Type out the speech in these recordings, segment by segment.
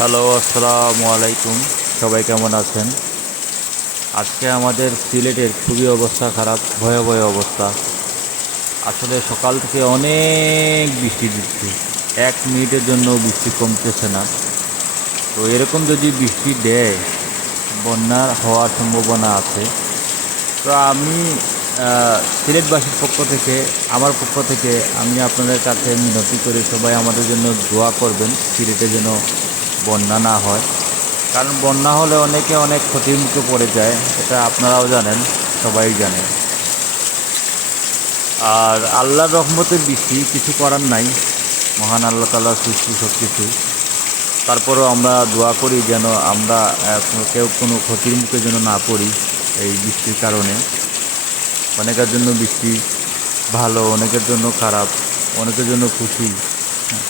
Hello, আসসালামু আলাইকুম। সবাই কেমন আছেন? আজকে আমাদের সিলেটের খুবই অবস্থা খারাপ, ভয়াবহ অবস্থা। আসলে সকাল থেকে অনেক বৃষ্টি দিচ্ছে, 1 মিনিটের জন্য বৃষ্টি কমতেছে না। তো এরকম যদি বৃষ্টি দেয়, বন্যা হওয়ার সম্ভাবনা আছে। তো আমি সিলেটবাসীর পক্ষ থেকে, আমার পক্ষ থেকে আমি আপনাদের কাছে মিনতি করে সবাই আমাদের জন্য দোয়া করবেন, সিলেটে যেন বন্যা না হয়। কারণ বন্যা হলে অনেকে অনেক ক্ষতির মুখে পড়ে যায়, এটা আপনারাও জানেন, সবাই জানে। আর আল্লাহর রহমতের বৃষ্টি, কিছু করার নাই, মহান আল্লাহ তাআলার সৃষ্টি সব কিছু। তারপরেও আমরা দোয়া করি যেন আমরা কেউ কোনো ক্ষতির মুখে যেন না পড়ি এই বৃষ্টির কারণে। অনেকের জন্য বৃষ্টি ভালো, অনেকের জন্য খারাপ, অনেকের জন্য খুশি। হ্যাঁ,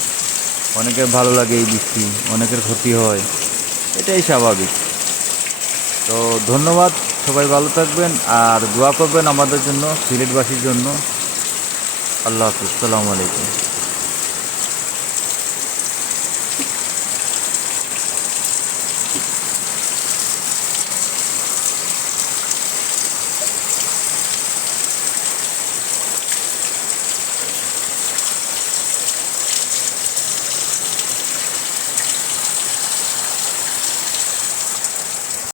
অনেকের ভালো লাগে এই বৃষ্টি, অনেকের ক্ষতি হয়, এটাই স্বাভাবিক। তো ধন্যবাদ, সবাই ভালো থাকবেন আর দোয়া করবেন আমাদের জন্য, সিলেটবাসীর জন্য। আল্লাহ হাফিজ, সালামু আলাইকুম।